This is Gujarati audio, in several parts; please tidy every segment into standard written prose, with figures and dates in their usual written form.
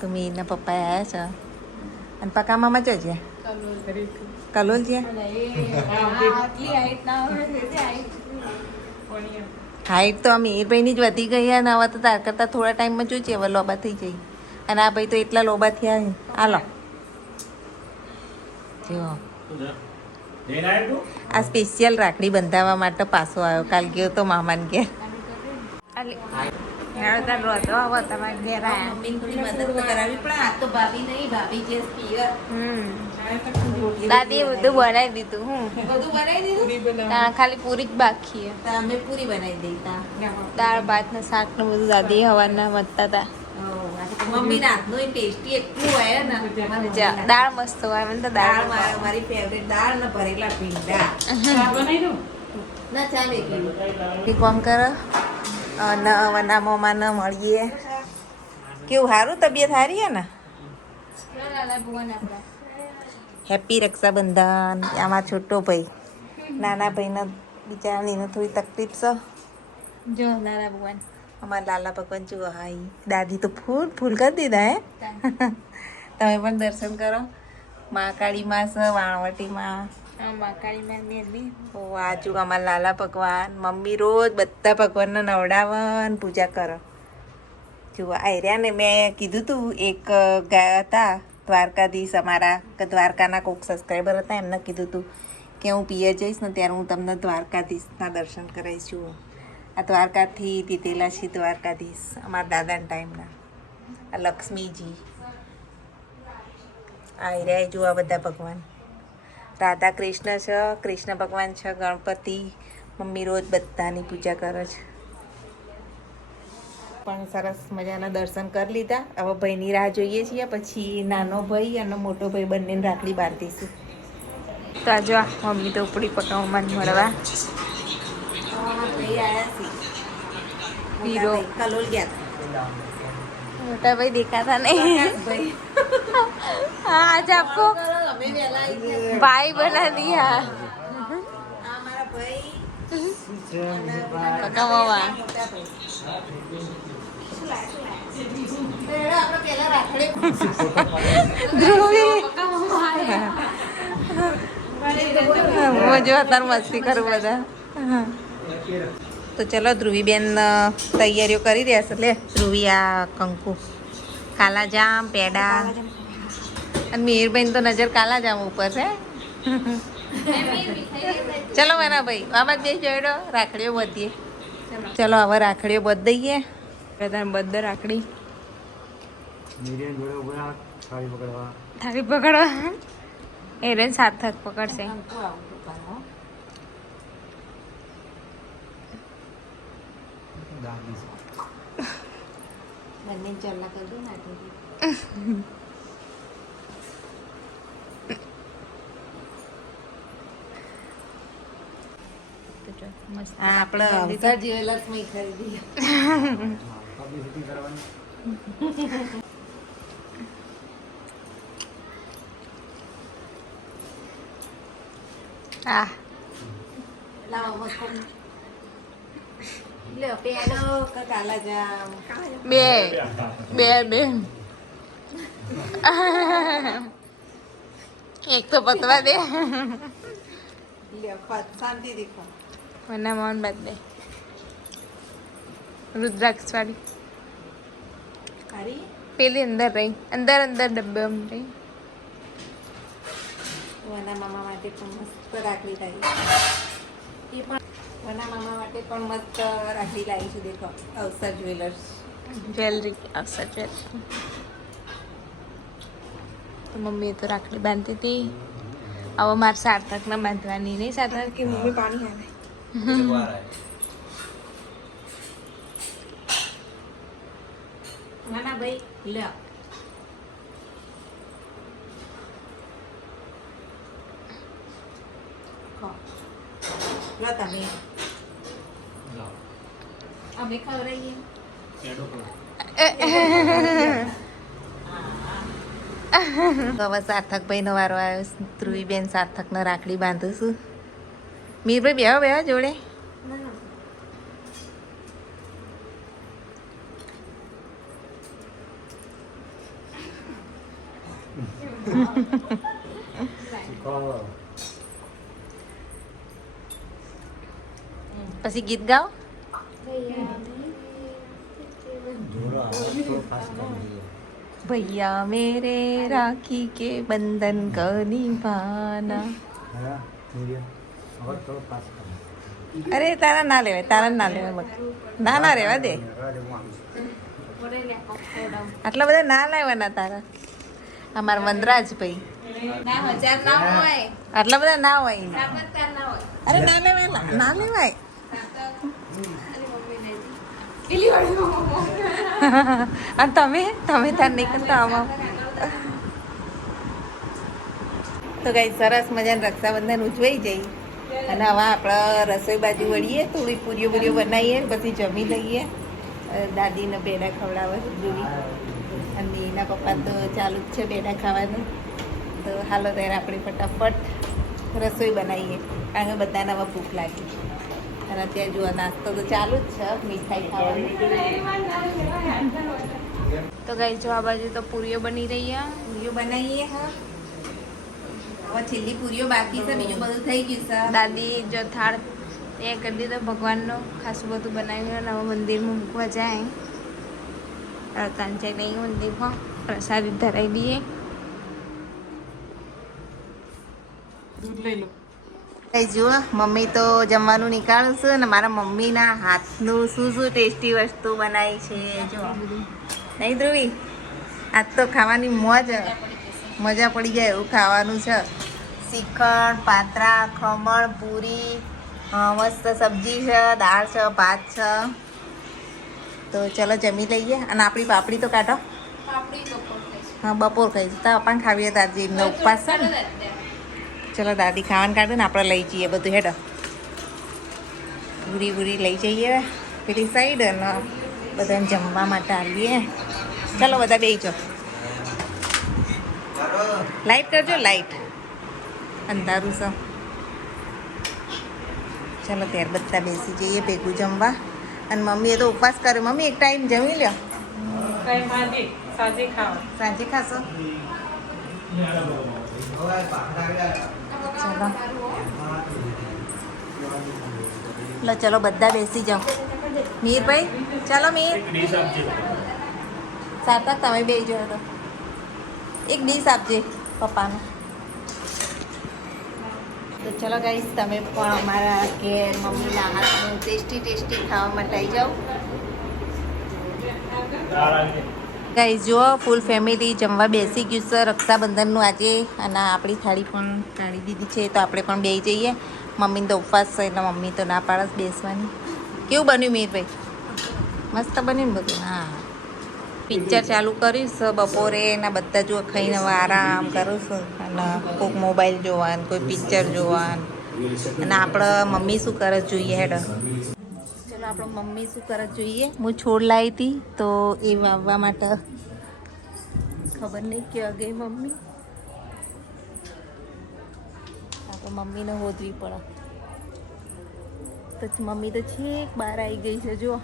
તો મીરના પપ્પા આવ્યા છે અને પકા મામા જો છે કલોલ છે. હાઈટ તો આ મીરભાઈની જ વધી ગઈ અને હવે તો તાર કરતાં થોડા ટાઈમમાં જોઈએ હવે લોબા થઈ જઈ અને આ ભાઈ તો એટલા લોબા થયા છે. હાલો જો આ સ્પેશિયલ રાખડી બંધાવવા માટે પાછો આવ્યો. કાલ ગયો તો મામાને ઘેર. દાદી બધું બનાવી દીધું. બધું બનાવી દીધું. ખાલી પૂરી જ બાકી અમે પૂરી બનાવી દઈતા. દાળ ભાત ને શાક ને બધું દાદી હવારના વધતા હતા. મમ્મી રાતનું ટેસ્ટી એટલું હોય ને. દાળ મસ્ત હોય મને તો દાળ મારી ફેવરેટ દાળ ને ભરેલા પીંડા. ના ચાલે કોમ કરો વના મોમાં ન મળીએ. કેવું સારું તબિયત સારી હે ને. હેપી રક્ષાબંધન. આમાં છોટો ભાઈ નાના ભાઈને બિચારાને થોડી તકલીફ છે. જો નાના ભગવાન અમારા લાલા ભગવાન જુઓ. હાઈ દાદી તો ફૂલ ફૂલ કરી દીધા હે. તમે પણ દર્શન કરો. મહાકાળીમાં છે વાણવટીમાં. વાજુ અમારા લાલા ભગવાન. મમ્મી રોજ બધા ભગવાનને નવડાવન પૂજા કરો. જુઓ આર્યા ને મેં કીધું તું એક ગયા હતા દ્વારકાધીશ અમારા દ્વારકાના કોઈક સબસ્ક્રાઈબર હતા એમને કીધું તું કે હું પિયર જઈશ ને ત્યારે હું તમને દ્વારકાધીશના દર્શન કરાવીશું. આ દ્વારકાથી દીધેલા છે દ્વારકાધીશ અમારા દાદાના ટાઈમના. આ લક્ષ્મીજી આર્યા જુઓ બધા ભગવાન. રાધા કૃષ્ણ છે, કૃષ્ણ ભગવાન છે, ગણપતિ. મમ્મી રોજ બધાની પૂજા કરે છે. પણ સરસ મજાના દર્શન કરી લીધા. હવે ભાઈની રાહ જોઈએ છીએ. પછી નાનો ભાઈ અને મોટો ભાઈ બંનેને રાખડી બાંધીશું. તો આ જો મમ્મી તો ઉપડી પકાવવા મળવા હીરો કલોલ ગયા મોટા ભાઈ દેખાતા નહીં. हाँ आज आपको भाई बना दिया. काका मामा મજો અત્યારે મસ્તી કરું બધા. તો ચલો ધ્રુવીબેન તૈયારીઓ કરી રહ્યા છે. લે ધ્રુવી આ કંકુ કાલાજામ પેડા અને મીરભાઈ તો નજર કાલાજામ ઉપર છે. ચલો મારા ભાઈ આમાં બે જોડો રાખડીઓ બધીએ. ચલો હવે રાખડીઓ બધ દઈએ. બધા રાખડી થાળી પકડવા એ રેન સાર્થક પકડશે. બંને ચલ્લા કરજો ને આપણે અવસર જ્વેલર્સમાં ખરીદી. આ બે બે બે એક તો પતવા દે. શાંતિ દેખો મને મોહન બાદ દે રુદ્રાક્ષ વાળી પેલી અંદર રહી અંદર ડબ્બે રહી. વના મામા માટે પણ મસ્ત રાખડી લાવી. એ પણ વના મામા માટે પણ મસ્ત રાખડી લાવી છે. દેખો અવસર જ્વેલર્સ જ્વેલરી અવસર જ્વેલર્સ. તો મમ્મીએ તો રાખડી બાંધી હતી. હવે મારે સાર્થકને બાંધવાની નહીં. સાર્થક કે મમ્મી પાણી આવે. નાના ભાઈ લે લો તમે અમે ખવડાવીએ. હવે સાર્થકભાઈ નો વારો આવ્યો. ધ્રુવીબેન સાર્થકને રાખડી બાંધું છું. મીરભાઈ બેહો જોડે. પછી ગીત ગાઓ. भैया मेरे राखी के बंधन को निभाना. અરે તારા ના લેવાય બકા. ના રેવા દે. આટલા બધા ના લાવવાના તારા. અમારા વનરાજ ભાઈ આટલા બધા ના હોય. અરે ના લેવાય. અને તમે તાર નહીં કરતા આમાં. તો કઈ સરસ મજાનું રક્ષાબંધન ઉજવાઈ જઈ અને હવે આપણે રસોઈ બાજુ વળીએ, થોડી પૂરીઓ બનાવીએ, પછી જમી લઈએ. દાદીને પેડા ખવડાવે જોડી અને એના પપ્પા તો ચાલુ જ છે પેડા ખાવાનું. તો હાલો ત્યારે આપણે ફટાફટ રસોઈ બનાવીએ, કારણ કે બધાને હવે ભૂખ લાગી. અને અત્યારે જુઓ નાસ્તો તો ચાલુ જ છે, મીઠાઈ ખાવાની. તો ગાઈ જો આ બાજુ તો પૂરીઓ બની રહી, પૂરીઓ બનાવીએ. હા હવે છેલ્લી પૂરીઓ બાકી છે, બીજું બધું થઈ ગયું છે. દાદી જો થાળ એ કરી દીધો, ભગવાનનો ખાસું બધું બનાવ્યું અને હવે મંદિરમાં મૂકવા જાય. તાંચાઈ નહીં મંદિરમાં પ્રસાદી ધરાવી દઈએ. દૂધ લઈ લો. જુઓ મમ્મી તો જમવાનું નીકાળું છું અને મારા મમ્મીના હાથનું શું ટેસ્ટી વસ્તુ બનાવી છે જો. નહીં ધ્રુવી, આજ તો ખાવાની મજા પડી જાય એવું ખાવાનું છે. શ્રીખંડ, પાત્રા, ખમણ, પૂરી, મસ્ત સબ્જી છે, દાળ છે, ભાત છે. તો ચલો જમી લઈએ. અને આપણી પાપડી તો કાઢો. હા બપોર ખાઈશું. તો પણ ખાવીએ દાદી, એમનો ઉપવાસ છે ને. ચલો દાદી ખાવાનું કાઢે ને આપણે લઈ જઈએ બધું. હેડો પૂરી લઈ જઈએ પેલી સાઈડ અને બધાને જમવા માટે આવીએ. ચાલો બધા બેસજો. લાઈટ કરજો, લાઈટ અંધારું છે. ચાલો ત્યારે બધા બેસી જઈએ ભેગું જમવા. અને મમ્મીએ તો ઉપવાસ કર્યો. મમ્મી એક ટાઈમ જમી લ્યો. સાંજે ખાશો? ચલો બધા બેસી જાઓ. મીરભાઈ ચાલો મીર. સાર્થક તમે બે જો તો એક ડીશ આપજે પપ્પાનો. તો ચલો ગાઈસ તમે પણ અમારા ઘેર મમ્મીના હાથનું ટેસ્ટી ખાવા માટે આવી જાઓ. ગાઈસ જુઓ ફૂલ ફેમિલી જમવા બેસી ગયું છે રક્ષાબંધનનું આજે. અને આપણી થાળી પણ કાઢી દીધી છે, તો આપણે પણ બેસી જઈએ. મમ્મીને તો ઉપવાસ છે એટલે મમ્મી તો ના પાડે બેસવાની. કેવું બન્યું મીરભાઈ? મસ્ત બન્યું ને બધું? હા. પિક્ચર ચાલુ કર્યું છે બપોરે એના બધા જો ખાઈને આરામ કરું છું. અને કોઈક મોબાઈલ જોવાનું, કોઈ પિક્ચર જોવાનું. અને આપણે મમ્મી શું કરે જોઈએ. હેડો ચલો આપણે મમ્મી શું કરે જોઈએ. હું છોડ લાવી હતી તો એ વાવવા માટે ખબર નહીં ક્યાં ગઈ મમ્મી. આપણે મમ્મીને હોદવી પડે. તો મમ્મી તો છેક બહાર આવી ગઈ છે. જો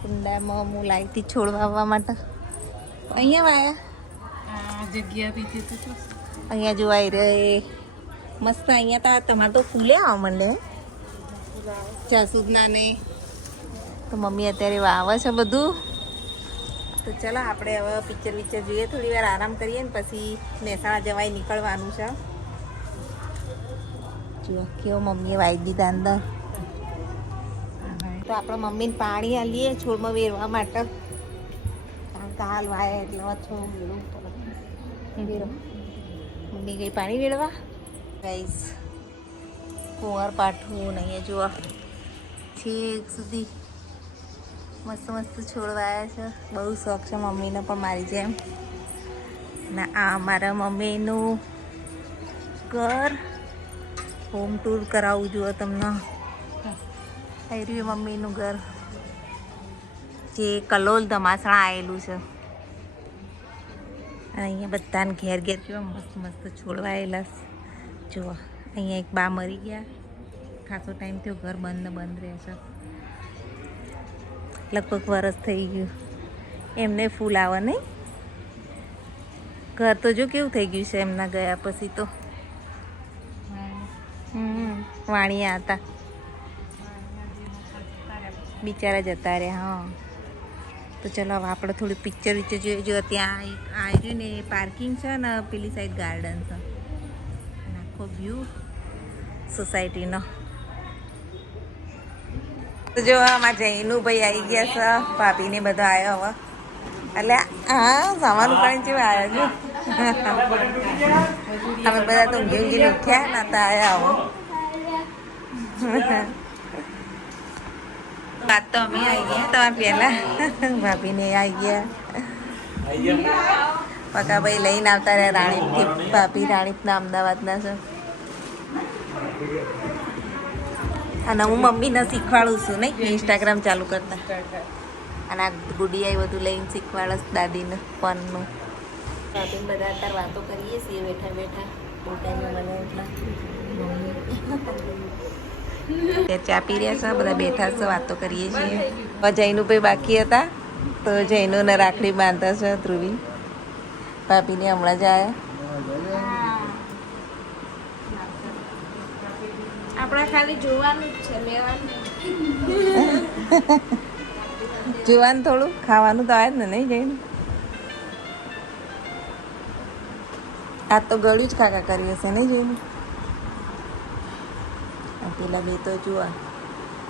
કુંડામાં હું લાવી હતી છોડ વાવવા માટે. અહીંયા વાયા જગ્યા બીજી તો અહીંયા જોવાઈ રહે મસ્ત. અહીંયા તો તમારે તો ફૂલે આવા મને જાસૂદના ને. તો મમ્મી અત્યારે વાવે છે બધું. તો ચાલો આપણે હવે પિક્ચર જોઈએ, થોડી વાર આરામ કરીએ ને પછી મહેસાણા જવાય નીકળવાનું છે. જુઓ કેવો મમ્મીએ વાવી દીધા અંદર. તો આપણે મમ્મીને પાણી આલીએ છોડમાં વેરવા માટે, કારણ કે હાલ વાય એટલે થોડું વેરવું પડે. વેરો મમ્મી ગઈ પાણી વેરવા. ગાઈસ કુંવર પાઠવું ને અહીંયા જુઓ છેક સુધી મસ્ત છોડવાયા છે. બહુ શોખ છે મમ્મીને પણ મારી જેમ. ને આ અમારા મમ્મીનું ઘર. હોમ ટૂર કરાવું જુઓ તમને. આવી રહ્યું મમ્મીનું ઘર જે કલોલ ધમાસણા આવેલું છે. અને અહીંયા બધાને ઘેર જો મસ્ત છોડવાયેલા. જુઓ અહીંયા એક બા મરી ગયા, ખાસો ટાઈમ થયો ઘર બંધ રહે છે. લગભગ વરસ થઈ ગયું. એમને ફૂલ આવે નહીં, ઘર તો જો કેવું થઈ ગયું છે એમના ગયા પછી તો. વાણિયા હતા બિચારા જતા રહ્યા. હા તો ચલો હવે આપણે થોડું પિક્ચર વિક્ચર જોઈએ. જો ત્યાં આવ્યું ને પાર્કિંગ છે ને પેલી સાઈડ ગાર્ડન છે. આખો વ્યૂ સોસાયટીનો. તો જો આમાં જઈનું ભાઈ આવી ગયા છે. ભાભીને બધા આવ્યો હવે. એટલે હા સામાન ઉપાડીને જેવા આવ્યા જો. અમે બધા તો ઊંઘી ઊંઘીને ઉઠ્યા ના તો આવ્યા હવે. વાત તો અમે આવી ગયા તમારે પહેલા. ભાભીને આવી ગયા. પકાભાઈ લઈને આવતા રહ્યા રાણીપથી. ભાભી રાણીપના અમદાવાદના છે. અને હું મમ્મીને શીખવાડું છું નહીં ઇન્સ્ટાગ્રામ ચાલુ કરતા. અને આ ગુડિયા બધું લઈને શીખવાડસ દાદીને ફોનનું. ભાભીને બધા અત્યારે વાતો કરીએ છીએ બેઠા બેઠા. બહુ ટાઈમ મને એટલા ચા પી રહ્યા છે બધા બેઠા છે વાતો કરીએ છીએ. જૈનુ ભાઈ બાકી હતા તો જૈનુને રાખડી બાંધતા છે ધ્રુવી. ભાભીને હમણાં જ આવ્યા. આપણે ખાલી જોવાનું જ છે, લેવાનું જોવાનું થોડું ખાવાનું તો આવે જ ને નહીં જઈને. આ તો ગળ્યું જ કાકા કરી હશે નહીં જઈને. પેલા બે તો જુઓ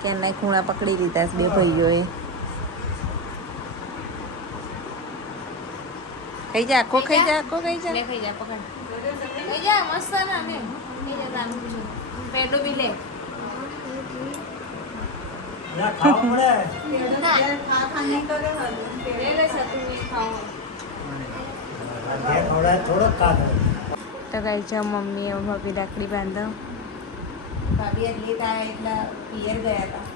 કેના ખૂણા પકડી લીધા બે ભાઈઓએ. ખાઈ જા આખો ખાઈ જા આખો ખાઈ જા. ખાઈ જા પકડ ખાઈ જા મસ્ત ના ને ખાઈ જા તાનું છે પેડો બી લે ના ખાવ પડે થોડોક કાઢો. તો કઈ છે મમ્મી ભાભી રાખડી બાંધો. ભાભી એટલી ત્યાં એટલા પિયર ગયા હતા.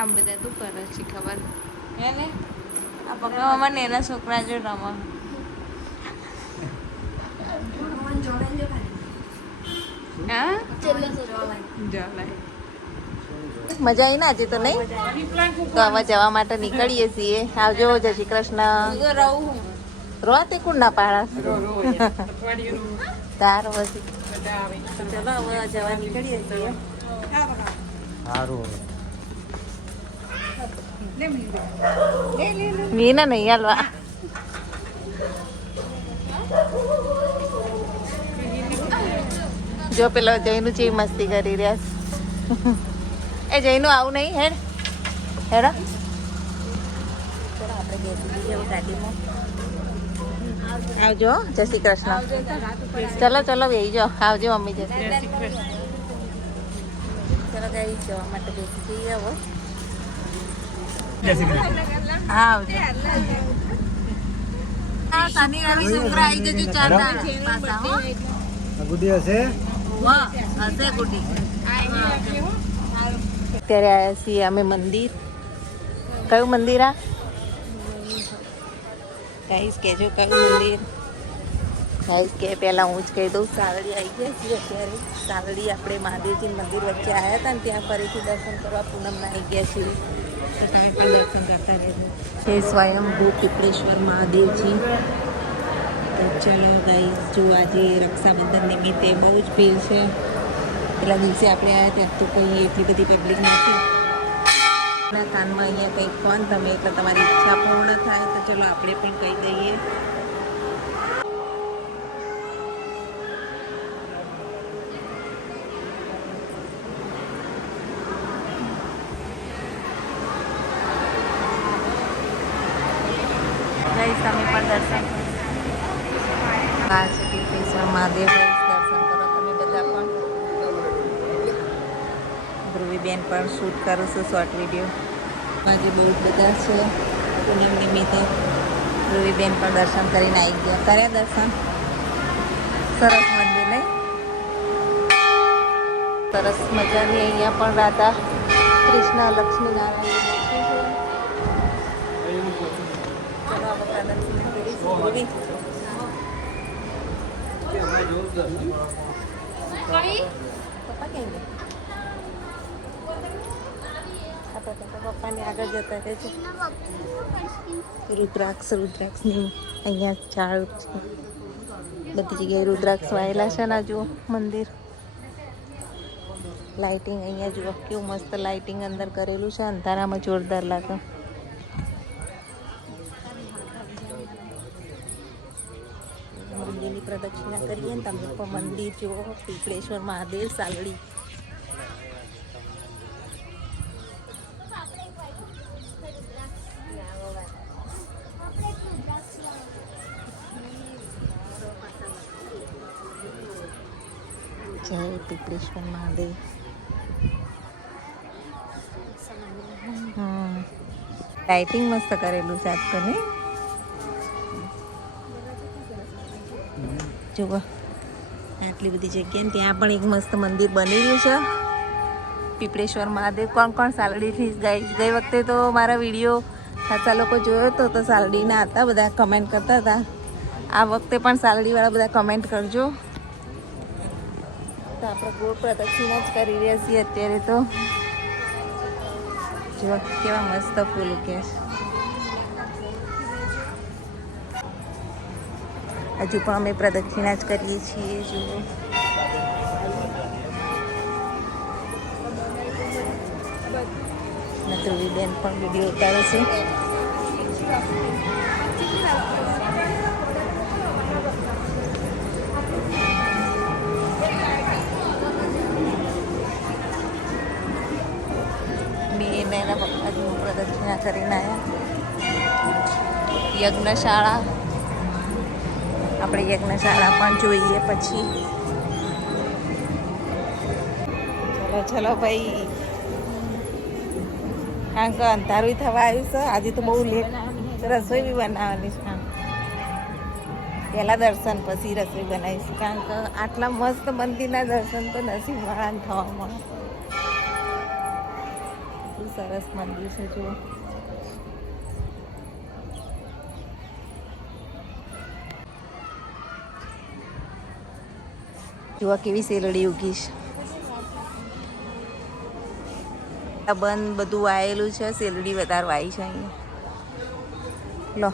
આમ બધા તું કરે છે ખબર હે ને. આ પકડવામાં ને એના છોકરા જો રમા. મજા આવી ને આજે તો નહીં. તો આવા જવા માટે નીકળીએ છીએ. આવજો જય શ્રી કૃષ્ણ. રો તે કોણ ના પાડા તારો પછી. ચલો હવે જવા નીકળીએ છીએ. સારું મીના નહીં હાલવા. જો પેલો જઈનું ચેવી મસ્તી કરી રહ્યા છે. એ જઈનું આવું નહીં હેડ હેડો. ચલો આપણે બેસી જઈએ ગાડીમાં. આવજો જય શ્રી કૃષ્ણ. ચલો ચલો બેસી જાઓ. આવજો મમ્મી જય શ્રી કૃષ્ણ. ચલો કઈ જવા માટે બેસી જઈએ હવે. હા આવજો. હા શનિ રવિ શુક્ર આવી જજો ચાર પાછા હો. ગુડી હશે હશે ગુડી. અત્યારે આવ્યા છીએ અમે મંદિર. કયું મંદિર આ ગાઈસ કહેજો કયું મંદિર. ગાઈસ કે પહેલાં હું જ કહી દઉં સાવડી આવી ગયા છીએ અત્યારે. સાવડી આપણે મહાદેવજી મંદિર વચ્ચે આવ્યા હતા ને ત્યાં ફરીથી દર્શન કરવા પૂનમના આવી ગયા છીએ. તો તમે પણ દર્શન કરતા રહેજો. છે સ્વયંભૂ પીપળેશ્વર મહાદેવજી. તો ચલો ગાઈસ જો આજે રક્ષાબંધન નિમિત્તે બહુ જ ભીડ છે. પેલા દિવસે આપણે આવ્યા ત્યાં તો કંઈ એટલી બધી પબ્લિક નથી. કાનમાં અહીંયા કંઈક કોણ તમે એટલે તમારી ઈચ્છા પૂર્ણ થાય તો ચલો આપણે પણ કહી દઈએ. તમે પણ દર્શન કરો. આ છે પીપળેશ્વર મહાદેવ. દર્શન કરો તમે બધા પણ. ધ્રુવીબેન પણ શૂટ કરું છું શોર્ટ વિડીયો. આજે બહુ બધા છે પૂનમ નિમિત્તે. ધ્રુવીબેન પણ દર્શન કરીને આવી ગયા. કર્યા દર્શન. સરસ મંદિર નહીં. સરસ મજાની અહીંયા પણ રાધા કૃષ્ણ લક્ષ્મી નારાયણ ચલો આપણે દર્શન કરીશું. પપ્પા કેમ પપ્પાની આગળ જતા રહે છે. રુદ્રાક્ષની અહીંયા ઝાડ છે. બધી જગ્યાએ રુદ્રાક્ષ વાયેલા છે ને જુઓ મંદિર. લાઇટિંગ અહીંયા જુઓ કેવું મસ્ત લાઇટિંગ અંદર કરેલું છે. અંધારામાં જોરદાર લાગે. મંદિરની પ્રદક્ષિણા કરીએ ને તમે પણ મંદિર જુઓ. પીપળેશ્વર મહાદેવ સાલડી. જય પીપળેશ્વર મહાદેવ. લાઇટિંગ મસ્ત કરેલું છે આજ તો ને. જુઓ આટલી બધી જગ્યા ને ત્યાં પણ એક મસ્ત મંદિર બની રહ્યું છે પીપળેશ્વર મહાદેવ. કોણ કોણ સાલડીથી ગઈ વખતે તો મારા વિડીયો ખાસા લોકો જોયો હતો તો સાલડીના હતા, બધા કમેન્ટ કરતા હતા. આ વખતે પણ સાલડીવાળા બધા કમેન્ટ કરજો. તો આપણે ગોળ પ્રદક્ષિણા જ કરી રહ્યા છીએ અત્યારે. તો જો કેવા મસ્ત ફૂલ ઉગ્યા છે. હજુ પણ અમે પ્રદક્ષિણા જ કરીએ છીએ. જુઓ ધ્રુવીબેન પણ વિડીયો ઉતારે છે. મેં પપ્પાજીનું પ્રદક્ષિણા કરીને આવ્યા. યજ્ઞશાળા, આપણે યજ્ઞશાળા પણ જોઈએ પછી. ચલો ચલો ભાઈ, કારણ કે અંધારું થવા આવ્યું છે. આજે તો બહુ લેટ. રસોઈ બી બનાવવાની છે. પહેલાં દર્શન પછી રસોઈ બનાવીશ, કારણ કે આટલા મસ્ત મંદિરના દર્શન તો નસીબવાળાને થવા મળે. સરસ મંદિર છે જુઓ. જુઓ કેવી શેરડી ઉગી છે. બંધ બધું વાયેલું છે. શેરડી વધારે વાઈ છે અહીંયા. લો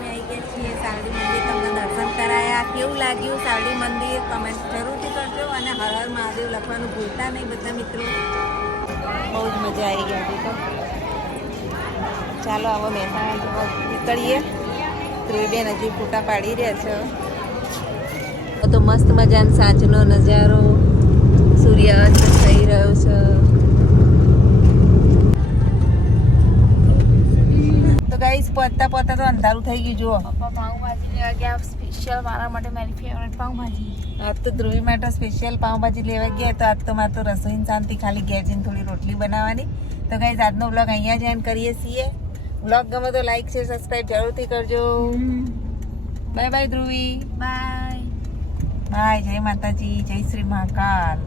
આવી ગયા છીએ સારડી મંદિર. તમને દર્શન કરાયા. કેવું લાગ્યું સારડી મંદિર કમેન્ટ જરૂરથી કરજો. અને હર હર મહાદેવ લખવાનું ભૂલતા નહીં બધા મિત્રો. બહુ જ મજા આવી ગઈ હતી. તો ચાલો હવે મહેસાણા નીકળીએ. ધ્રુવીબેન હજુ ફોટા પાડી રહ્યા છે. તો મસ્ત મજાનો સાંજનો નજારો, સૂર્યાસ્ત થઈ રહ્યો છે. તો ગાઈસ પહોંચતા પહોંચતા તો અંધારું થઈ ગયું. જુઓ પપ્પા પાઉંભાજી લેવા ગયા સ્પેશિયલ મારા માટે, મારી ફેવરેટ પાઉંભાજી. આજ તો ધ્રુવી માટે સ્પેશિયલ પાઉંભાજી લેવા ગયા. તો આજ તો મારે તો રસોઈની શાંતિ, ખાલી ઘેર જઈને થોડી રોટલી બનાવવાની. તો ગાઈસ આજનો વ્લોગ અહીંયા જ એન્ડ કરીએ છીએ. વ્લોગ ગમે તો લાઈક છે, સબસ્ક્રાઈબ જરૂરથી કરજો. Bye bye Dhruvi. Bye. Bye. જય માતાજી, જય શ્રી મહાકાલ.